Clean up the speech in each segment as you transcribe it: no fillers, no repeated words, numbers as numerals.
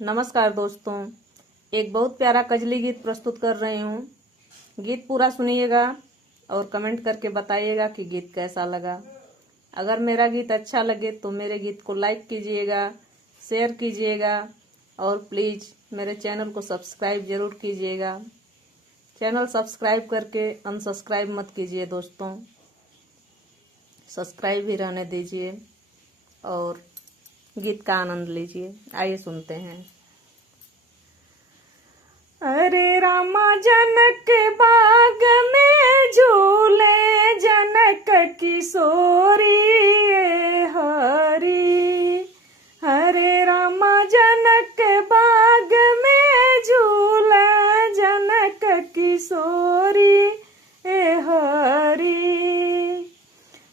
नमस्कार दोस्तों, एक बहुत प्यारा कजली गीत प्रस्तुत कर रही हूँ। गीत पूरा सुनिएगा और कमेंट करके बताइएगा कि गीत कैसा लगा। अगर मेरा गीत अच्छा लगे तो मेरे गीत को लाइक कीजिएगा, शेयर कीजिएगा और प्लीज़ मेरे चैनल को सब्सक्राइब जरूर कीजिएगा। चैनल सब्सक्राइब करके अनसब्सक्राइब मत कीजिए दोस्तों, सब्सक्राइब भी रहने दीजिए और गीत का आनंद लीजिए। आइए सुनते हैं। अरे रामा जनक बाग में झूले जनक किशोरी हरी। हरे रामा जनक बाग में झूले जनक किशोरी हरी।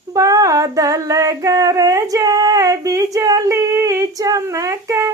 बादल गरजे बिजली चमके